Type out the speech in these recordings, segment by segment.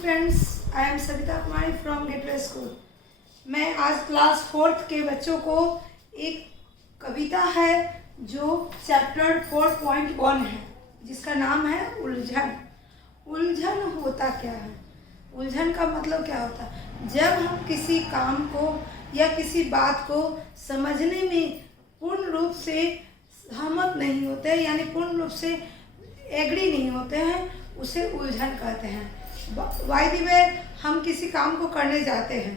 Friends, I am Savita Kumari from gateway school. मैं आज class 4th के बच्चों को एक कविता है जो चैप्टर 4.1 है, जिसका नाम है उलझन। उलझन होता क्या है? उलझन का मतलब क्या होता है? जब हम किसी काम को या किसी बात को समझने में पूर्ण रूप से सहमत नहीं होते, यानी पूर्ण रूप से एग्री नहीं होते हैं, उसे उलझन कहते हैं। बाय द वे, हम किसी काम को करने जाते हैं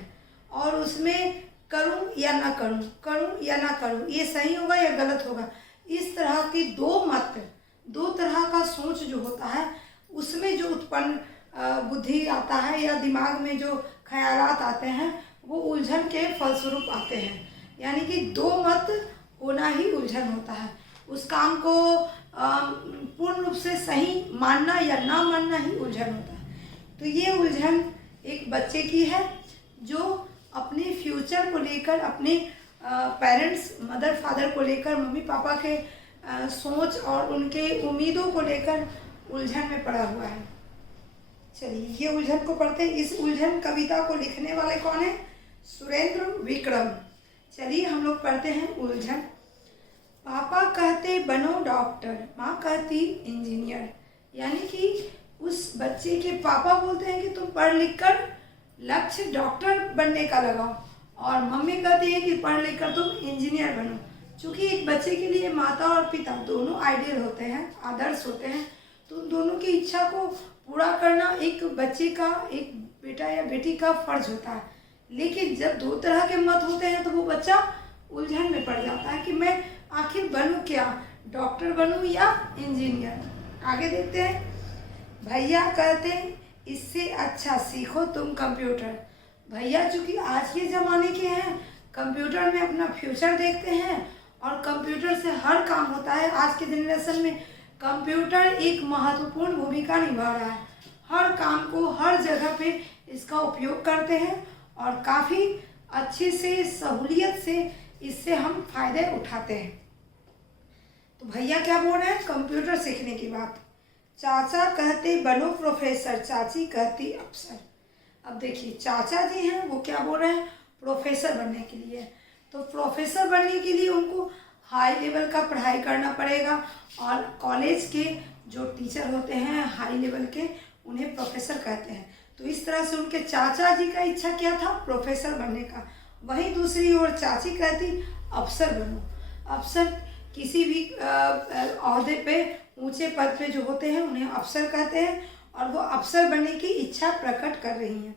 और उसमें करूं या ना करूं, करूं या ना करूं, ये सही होगा या गलत होगा, इस तरह की दो तरह का सोच जो होता है, उसमें जो उत्पन्न बुद्धि आता है या दिमाग में जो ख्यालात आते हैं, वो उलझन के फलस्वरूप आते हैं। यानी कि दो मत होना ही उलझन होता है। उस काम को पूर्ण रूप से सही मानना या ना मानना ही उलझन होता है। तो ये उलझन एक बच्चे की है जो अपने फ्यूचर को लेकर, अपने पेरेंट्स, मदर फादर को लेकर, मम्मी पापा के सोच और उनके उम्मीदों को लेकर उलझन में पड़ा हुआ है। चलिए ये उलझन को पढ़ते हैं। इस उलझन कविता को लिखने वाले कौन है? सुरेंद्र विक्रम। चलिए हम लोग पढ़ते हैं उलझन। पापा कहते बनो डॉक्टर, माँ कहती इंजीनियर। यानी कि उस बच्चे के पापा बोलते हैं कि तुम पढ़ लिख कर लक्ष्य डॉक्टर बनने का लगाओ, और मम्मी कहती है कि पढ़ लिख कर तुम इंजीनियर बनो। चूँकि एक बच्चे के लिए माता और पिता दोनों आइडियल होते हैं, आदर्श होते हैं, तो उन दोनों की इच्छा को पूरा करना एक बच्चे का, एक बेटा या बेटी का फर्ज होता है। लेकिन जब दो तरह के मत होते हैं तो वो बच्चा उलझन में पड़ जाता है कि मैं आखिर बनूं क्या, डॉक्टर बनूं या इंजीनियर। आगे देखते हैं। भैया कहते इससे अच्छा सीखो तुम कंप्यूटर। भैया चूँकि आज के ज़माने के हैं, कंप्यूटर में अपना फ्यूचर देखते हैं और कंप्यूटर से हर काम होता है। आज के जनरेशन में कंप्यूटर एक महत्वपूर्ण भूमिका निभा रहा है। हर काम को हर जगह पे इसका उपयोग करते हैं और काफ़ी अच्छे से, सहूलियत से इससे हम फायदे उठाते हैं। तो भैया क्या बोल रहे हैं? कंप्यूटर सीखने की बात। चाचा कहते बनो प्रोफेसर, चाची कहती अफसर। अब देखिए, चाचा जी हैं वो क्या बोल रहे हैं? प्रोफेसर बनने के लिए। तो प्रोफेसर बनने के लिए उनको हाई लेवल का पढ़ाई करना पड़ेगा, और कॉलेज के जो टीचर होते हैं हाई लेवल के, उन्हें प्रोफेसर कहते हैं। तो इस तरह से उनके चाचा जी का इच्छा क्या था? प्रोफेसर बनने का। वहीं दूसरी ओर चाची कहती अफसर बनो। अफसर किसी भी ओहदे पे, ऊंचे पद पे जो होते हैं उन्हें अफसर कहते हैं, और वो अफसर बनने की इच्छा प्रकट कर रही हैं।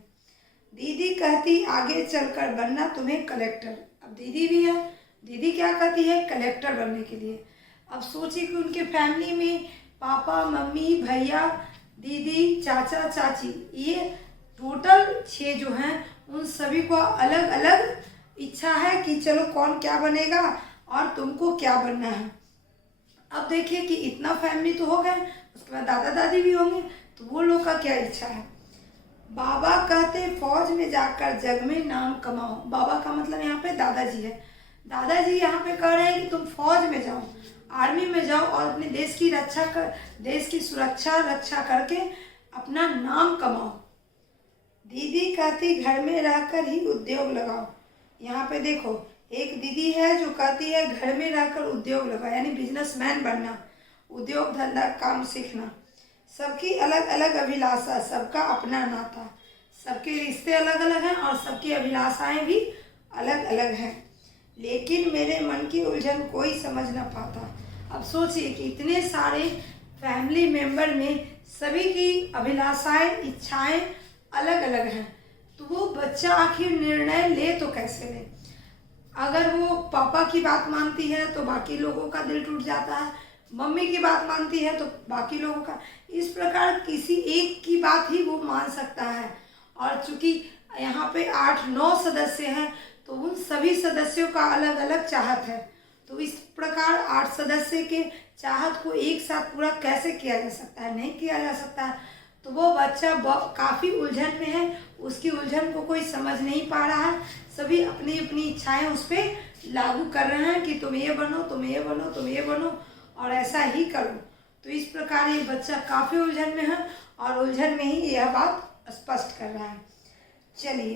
दीदी कहती आगे चलकर बनना तुम्हें कलेक्टर। अब दीदी भी है, दीदी क्या कहती है? कलेक्टर बनने के लिए। अब सोचिए कि उनके फैमिली में पापा, मम्मी, भैया, दीदी, चाचा, चाची, ये टोटल 6 जो हैं, उन सभी को अलग अलग इच्छा है कि चलो कौन क्या बनेगा और तुमको क्या बनना है। अब देखिए कि इतना फैमिली तो हो गए, उसके बाद दादा दादी भी होंगे, तो वो लोग का क्या इच्छा है? बाबा कहते फौज में जाकर जग में नाम कमाओ। बाबा का मतलब यहाँ पे दादाजी है। दादाजी यहाँ पे कह रहे हैं कि तुम फौज में जाओ, आर्मी में जाओ और अपने देश की रक्षा कर, देश की रक्षा करके अपना नाम कमाओ। दीदी कहती घर में रहकर ही उद्योग लगाओ। यहाँ पे देखो, एक दीदी है जो कहती है घर में रहकर उद्योग लगाओ, यानी बिजनेसमैन बनना, उद्योग धंधा काम सीखना। सबकी अलग अलग अभिलाषा, सबका अपना नाता, सबके रिश्ते अलग अलग हैं और सबकी अभिलाषाएं भी अलग अलग हैं, लेकिन मेरे मन की उलझन कोई समझ ना पाता। अब सोचिए कि इतने सारे फैमिली मेम्बर में सभी की अभिलाषाएं, इच्छाएं अलग अलग हैं, तो वो बच्चा आखिर निर्णय ले तो कैसे ले? अगर वो पापा की बात मानती है तो बाकी लोगों का दिल टूट जाता है, मम्मी की बात मानती है तो बाकी लोगों का। इस प्रकार किसी एक की बात ही वो मान सकता है, और चूंकि यहाँ पे 8-9 सदस्य हैं, तो उन सभी सदस्यों का अलग अलग चाहत है। तो इस प्रकार 8 सदस्य के चाहत को एक साथ पूरा कैसे किया जा सकता है? नहीं किया जा सकता है। तो वो बच्चा काफ़ी उलझन में है, उसकी उलझन को कोई समझ नहीं पा रहा है। सभी अपनी अपनी इच्छाएं उस पर लागू कर रहे हैं कि तुम ये बनो, तुम ये बनो, तुम ये बनो और ऐसा ही करो। तो इस प्रकार ये बच्चा काफ़ी उलझन में है, और उलझन में ही यह बात स्पष्ट कर रहा है। चलिए,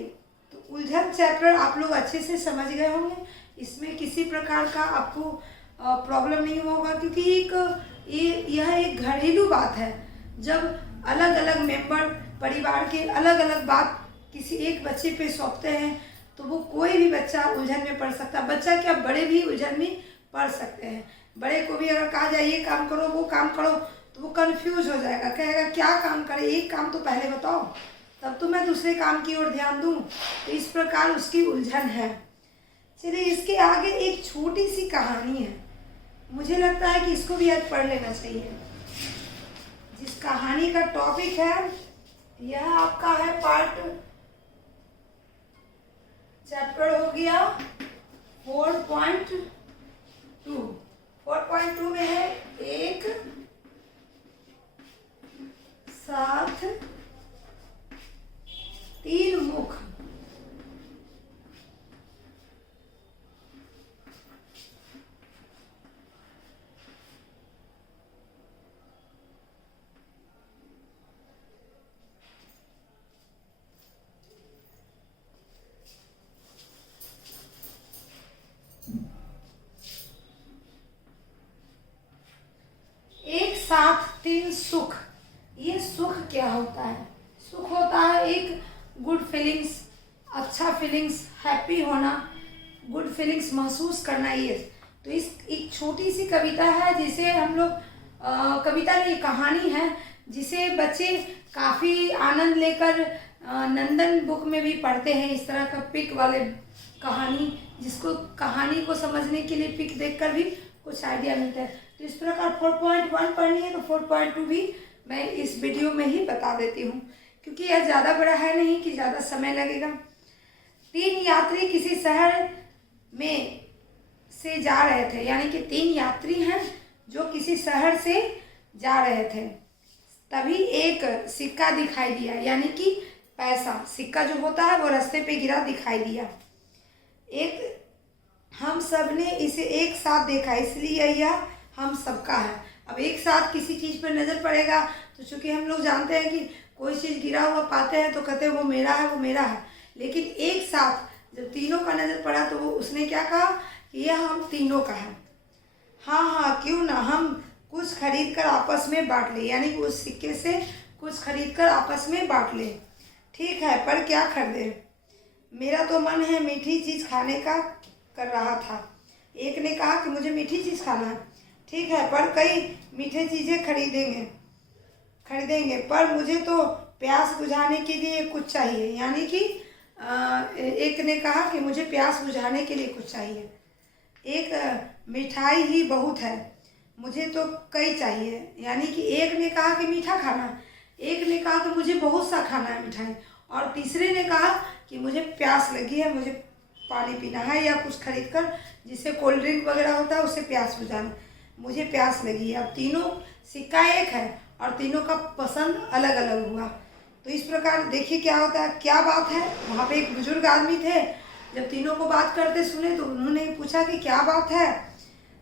तो उलझन चैप्टर आप लोग अच्छे से समझ गए होंगे, इसमें किसी प्रकार का आपको प्रॉब्लम नहीं होगा, क्योंकि यह एक घरेलू बात है। जब अलग अलग मेंबर परिवार के अलग अलग बात किसी एक बच्चे पे सौंपते हैं तो वो कोई भी बच्चा उलझन में पड़ सकता है। बच्चा क्या, बड़े भी उलझन में पड़ सकते हैं। बड़े को भी अगर कहा जाए ये काम करो वो काम करो तो वो कंफ्यूज हो जाएगा, कहेगा क्या काम करे, एक काम तो पहले बताओ तब तो मैं दूसरे काम की ओर ध्यान दूं। तो इस प्रकार उसकी उलझन है। चलिए, इसके आगे एक छोटी सी कहानी है, मुझे लगता है कि इसको भी आज पढ़ लेना चाहिए। जिस कहानी का टॉपिक है यह आपका है पार्ट चैप्टर हो गया 4.2। 4.2 में है एक साथ तीन मुख। एक साथ तीन सुख। ये सुख क्या होता है? सुख होता है एक गुड फीलिंग्स, अच्छा फीलिंग्स, हैप्पी होना, गुड फीलिंग्स महसूस करना। ये तो इस एक छोटी सी कविता है जिसे हम लोग कविता नहीं, कहानी है, जिसे बच्चे काफ़ी आनंद लेकर नंदन बुक में भी पढ़ते हैं। इस तरह का पिक वाले कहानी, जिसको कहानी को समझने के लिए पिक देखकर भी कुछ आइडिया मिलता है। तो इस प्रकार 4.1 पढ़नी है तो 4.2 भी मैं इस वीडियो में ही बता देती हूँ, क्योंकि यह ज़्यादा बड़ा है नहीं कि ज़्यादा समय लगेगा। तीन यात्री किसी शहर में से जा रहे थे, यानी कि तीन यात्री हैं जो किसी शहर से जा रहे थे। तभी एक सिक्का दिखाई दिया, यानी कि पैसा, सिक्का जो होता है वो रास्ते पे गिरा दिखाई दिया। हम सब ने इसे एक साथ देखा, इसलिए यह हम सबका है। अब एक साथ किसी चीज़ पर नज़र पड़ेगा तो चूँकि हम लोग जानते हैं कि कोई चीज़ गिरा हुआ पाते हैं तो कहते हैं वो मेरा है, वो मेरा है। लेकिन एक साथ जब तीनों का नज़र पड़ा तो वो उसने क्या कहा कि यह हम तीनों का है। हाँ, क्यों ना हम कुछ खरीद कर आपस में बांट ले, यानी कि उस सिक्के से कुछ खरीद कर आपस में बांट ले। ठीक है, पर क्या खरीदे? मेरा तो मन है मीठी चीज़ खाने का कर रहा था। एक ने कहा कि मुझे मीठी चीज़ खाना है। ठीक है, पर कई मीठे चीज़ें खरीदेंगे, पर मुझे तो प्यास बुझाने के लिए कुछ चाहिए, यानी कि एक ने कहा कि मुझे प्यास बुझाने के लिए कुछ चाहिए। एक मिठाई ही बहुत है, मुझे तो कई चाहिए, यानी कि एक ने कहा कि मीठा खाना, एक ने कहा कि मुझे बहुत सा खाना है मिठाई, और तीसरे ने कहा कि मुझे प्यास लगी है, मुझे पानी पीना है या कुछ खरीद कर, जिसे कोल्ड ड्रिंक वगैरह होता है उससे प्यास बुझाना, मुझे प्यास लगी है। अब तीनों सिक्का एक है और तीनों का पसंद अलग अलग हुआ। तो इस प्रकार देखिए क्या होता है, क्या बात है। वहाँ पे एक बुजुर्ग आदमी थे, जब तीनों को बात करते सुने तो उन्होंने पूछा कि क्या बात है,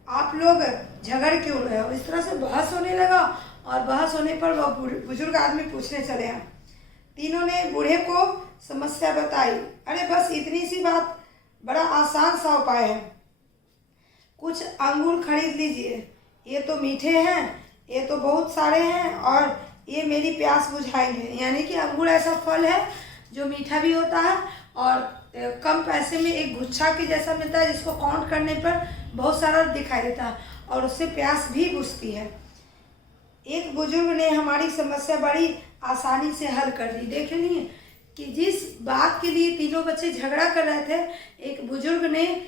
आप लोग झगड़ क्यों रहे हो? इस तरह से बहस होने लगा, और बहस होने पर वह बुजुर्ग आदमी पूछने चले हैं। तीनों ने बूढ़े को समस्या बताई। अरे बस इतनी सी बात, बड़ा आसान सा उपाय है, कुछ अंगूर खरीद लीजिए, ये तो मीठे हैं, ये तो बहुत सारे हैं और ये मेरी प्यास बुझाएंगे। यानी कि अंगूर ऐसा फल है जो मीठा भी होता है और कम पैसे में एक गुच्छा के जैसा मिलता है, जिसको काउंट करने पर बहुत सारा दिखाई देता है और उससे प्यास भी बुझती है। एक बुजुर्ग ने हमारी समस्या बड़ी आसानी से हल कर दी। देख लीजिए कि जिस बात के लिए तीनों बच्चे झगड़ा कर रहे थे, एक बुजुर्ग ने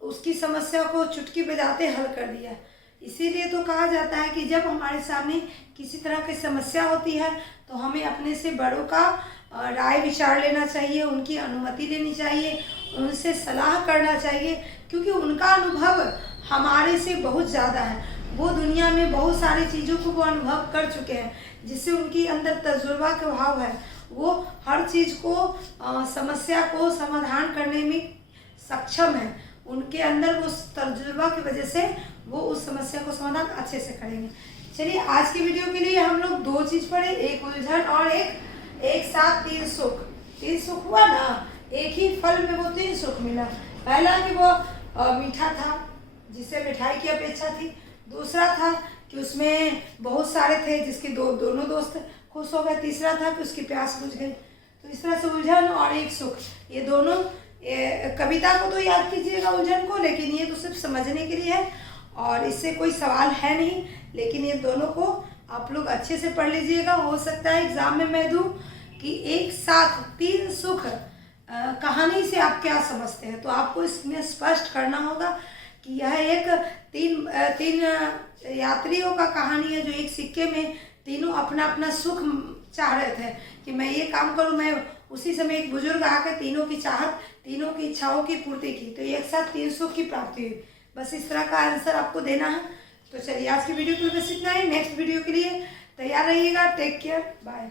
उसकी समस्या को चुटकी बजाते हल कर दिया। इसीलिए तो कहा जाता है कि जब हमारे सामने किसी तरह की समस्या होती है तो हमें अपने से बड़ों का राय विचार लेना चाहिए, उनकी अनुमति लेनी चाहिए, उनसे सलाह करना चाहिए, क्योंकि उनका अनुभव हमारे से बहुत ज़्यादा है। वो दुनिया में बहुत सारी चीज़ों को वो अनुभव कर चुके हैं, जिससे उनके अंदर तजुर्बा का भाव है। वो हर चीज़ को समस्या को समाधान करने में सक्षम है। उनके अंदर वो तजुर्बा की वजह से वो उस समस्या को समाधान अच्छे से करेंगे। चलिए, आज की वीडियो के लिए हम लोग दो चीज़ पढ़े, एक उलझन और एक एक साथ 3 सुख, 3 सुख हुआ ना, एक ही फल में वो 3 सुख मिला। पहला कि वो मीठा था जिसे मिठाई की अपेक्षा थी, दूसरा था कि उसमें बहुत सारे थे जिसके दोनों दोस्त खुश हो गए, तीसरा था कि उसकी प्यास बुझ गई। तो इस तरह से उलझन और एक सुख, ये दोनों कविता को तो याद कीजिएगा उलझन को, लेकिन ये तो सिर्फ समझने के लिए है और इससे कोई सवाल है नहीं, लेकिन ये दोनों को आप लोग अच्छे से पढ़ लीजिएगा। हो सकता है एग्जाम में मैं दूँ कि एक साथ 3 सुख कहानी से आप क्या समझते हैं, तो आपको इसमें स्पष्ट करना होगा कि यह एक तीन यात्रियों का कहानी है जो एक सिक्के में तीनों अपना अपना सुख चाह रहे थे कि मैं ये काम करूं। मैं उसी समय एक बुजुर्ग आकर तीनों की चाहत, तीनों की इच्छाओं की पूर्ति की, तो एक साथ 3 सुख की प्राप्ति हुई। बस इस तरह का आंसर आपको देना है। तो चलिए आज की वीडियो के लिए बस इतना ही। नेक्स्ट वीडियो के लिए तैयार रहिएगा। Take care, bye.